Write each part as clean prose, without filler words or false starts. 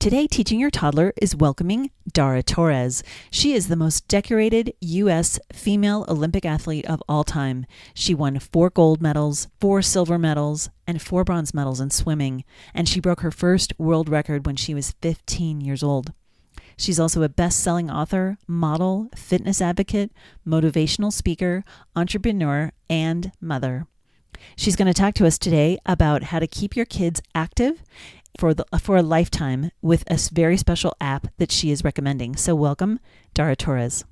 Today, Teaching Your Toddler is welcoming Dara Torres. She is the most decorated U.S. female Olympic athlete of all time. She won 4 gold medals, 4 silver medals, and 4 bronze medals in swimming, and she broke her first world record when she was 15 years old. She's also a best-selling author, model, fitness advocate, motivational speaker, entrepreneur, and mother. She's going to talk to us today about how to keep your kids active for a lifetime with a very special app that she is recommending. So welcome, Dara Torres.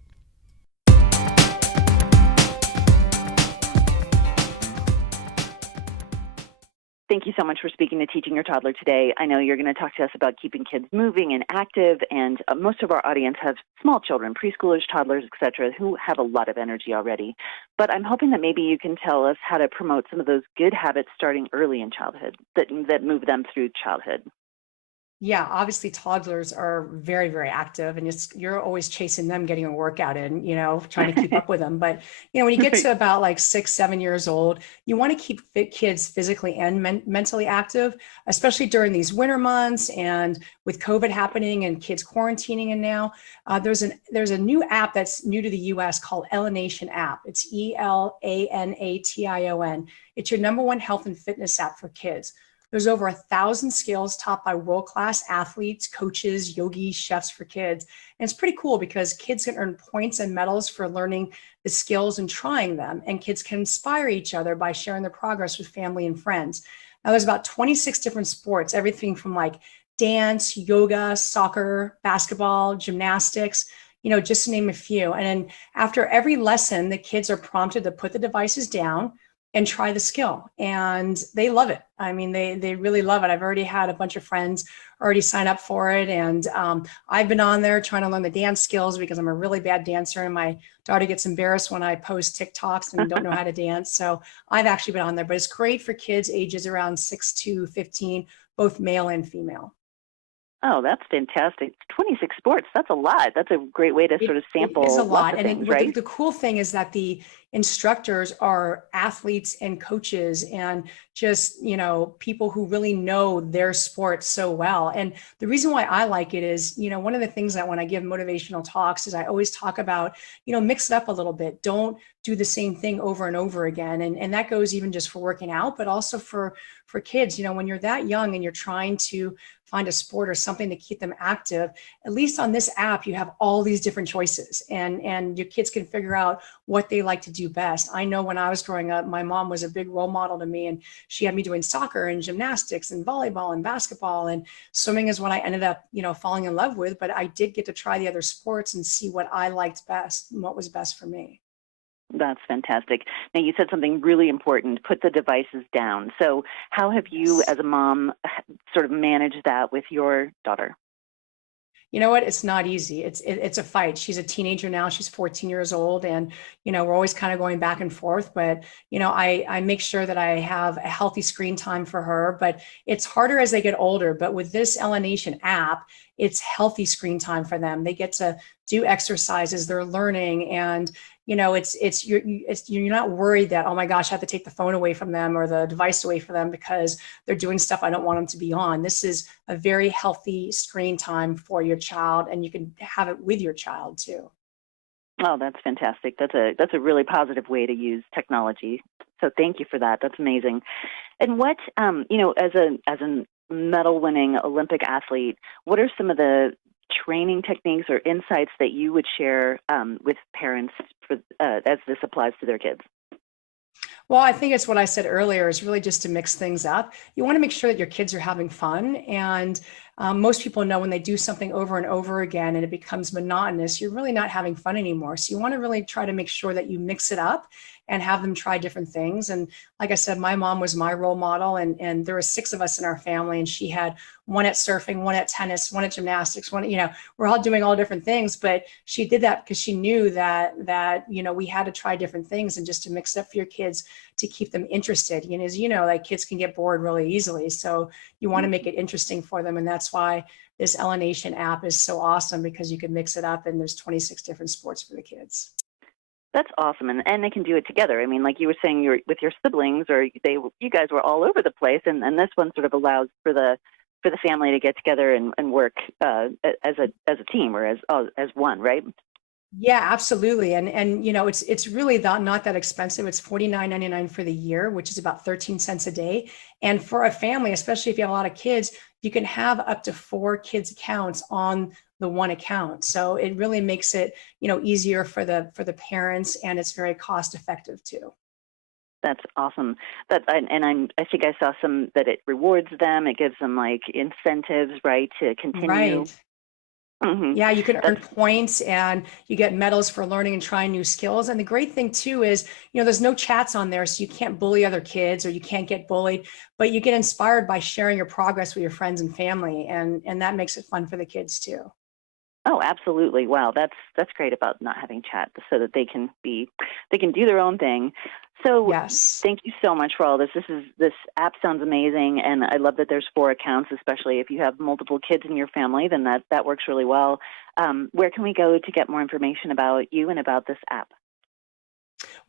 Thank you so much for speaking to Teaching Your Toddler today. I know you're going to talk to us about keeping kids moving and active, and most of our audience have small children, preschoolers, toddlers, etc., who have a lot of energy already. But I'm hoping that maybe you can tell us how to promote some of those good habits starting early in childhood that move them through childhood. Yeah, obviously toddlers are very, very active, and you're always chasing them, getting a workout in, trying to keep up with them. But, when you get to about like 6, 7 years old, you want to keep fit kids physically and mentally active, especially during these winter months and with COVID happening and kids quarantining. And now there's a new app that's new to the US called Elanation app. It's Elanation. It's your #1 health and fitness app for kids. There's over 1,000 skills taught by world-class athletes, coaches, yogis, chefs for kids. And it's pretty cool because kids can earn points and medals for learning the skills and trying them. And kids can inspire each other by sharing their progress with family and friends. Now there's about 26 different sports, everything from like dance, yoga, soccer, basketball, gymnastics, just to name a few. And then after every lesson, the kids are prompted to put the devices down and try the skill. And they love it. I mean, they really love it. I've already had a bunch of friends already sign up for it. And I've been on there trying to learn the dance skills because I'm a really bad dancer. And my daughter gets embarrassed when I post TikToks and don't know how to dance. So I've actually been on there, but it's great for kids ages around 6 to 15, both male and female. Oh, that's fantastic. 26 sports, that's a lot. That's a great way to sort of sample. It is a lot. And right? The cool thing is that the instructors are athletes and coaches and just, people who really know their sport so well. And the reason why I like it is, one of the things that when I give motivational talks is I always talk about, mix it up a little bit. Don't do the same thing over and over again. And that goes even just for working out, but also for kids. When you're that young and you're trying to find a sport or something to keep them active, at least on this app, you have all these different choices and your kids can figure out what they like to do best. I know when I was growing up, my mom was a big role model to me, and she had me doing soccer and gymnastics and volleyball and basketball, and swimming is what I ended up, falling in love with, but I did get to try the other sports and see what I liked best and what was best for me. That's fantastic. Now, you said something really important, put the devices down. So how have you as a mom sort of managed that with your daughter? You know what? It's not easy. It's a fight. She's a teenager now. She's 14 years old. And, we're always kind of going back and forth. But, I make sure that I have a healthy screen time for her. But it's harder as they get older. But with this Elanation app, it's healthy screen time for them. They get to do exercises. They're learning. And, you're not worried that, oh my gosh, I have to take the phone away from them or the device away from them because they're doing stuff I don't want them to be on. This is a very healthy screen time for your child, and you can have it with your child too. Oh, that's fantastic. That's a really positive way to use technology. So thank you for that. That's amazing. And what, as a medal-winning Olympic athlete, what are some of the training techniques or insights that you would share with parents as this applies to their kids? Well, I think it's what I said earlier is really just to mix things up. You want to make sure that your kids are having fun. And most people know when they do something over and over again and it becomes monotonous, you're really not having fun anymore. So you want to really try to make sure that you mix it up and have them try different things. And like I said, my mom was my role model, and there were 6 of us in our family, and she had one at surfing, one at tennis, one at gymnastics, we're all doing all different things, but she did that because she knew that we had to try different things and just to mix it up for your kids to keep them interested. As like kids can get bored really easily. So you want to make it interesting for them. And that's why this Elanation app is so awesome, because you can mix it up and there's 26 different sports for the kids. That's awesome, and they can do it together. I mean, like you were saying, you're with your siblings, or you guys were all over the place, and this one sort of allows for the for the family to get together and work as a team or as one, right? Yeah, absolutely. And it's really not that expensive. It's $49.99 for the year, which is about 13 cents a day. And for a family, especially if you have a lot of kids, you can have up to 4 kids accounts on the one account. So it really makes it, easier for the parents, and it's very cost effective too. That's awesome. I think I saw some that it rewards them. It gives them like incentives, right, to continue. Right. Hmm. Yeah, you can earn points and you get medals for learning and trying new skills. And the great thing too is, there's no chats on there, so you can't bully other kids or you can't get bullied, but you get inspired by sharing your progress with your friends and family, and that makes it fun for the kids too. Oh, absolutely. Wow, that's great about not having chat, so that they can do their own thing. So Yes. thank you so much for all this. This app sounds amazing, and I love that there's 4 accounts, especially if you have multiple kids in your family, then that works really well. Where can we go to get more information about you and about this app?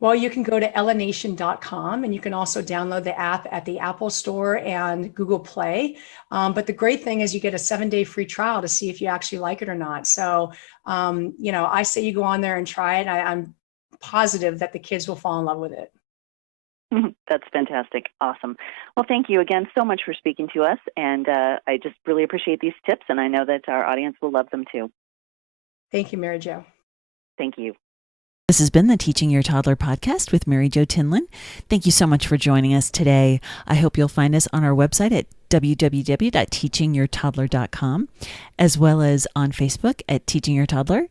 Well, you can go to Elanation.com, and you can also download the app at the Apple Store and Google Play. But the great thing is you get a 7-day free trial to see if you actually like it or not. So, I say you go on there and try it. I'm positive that the kids will fall in love with it. That's fantastic. Awesome. Well, thank you again so much for speaking to us. And I just really appreciate these tips, and I know that our audience will love them too. Thank you, Marijo. Thank you. This has been the Teaching Your Toddler podcast with Marijo Tinlin. Thank you so much for joining us today. I hope you'll find us on our website at www.teachingyourtoddler.com, as well as on Facebook at Teaching Your Toddler,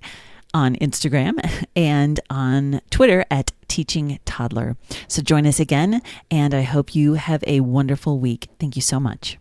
on Instagram, and on Twitter at Teaching Toddler. So join us again, and I hope you have a wonderful week. Thank you so much.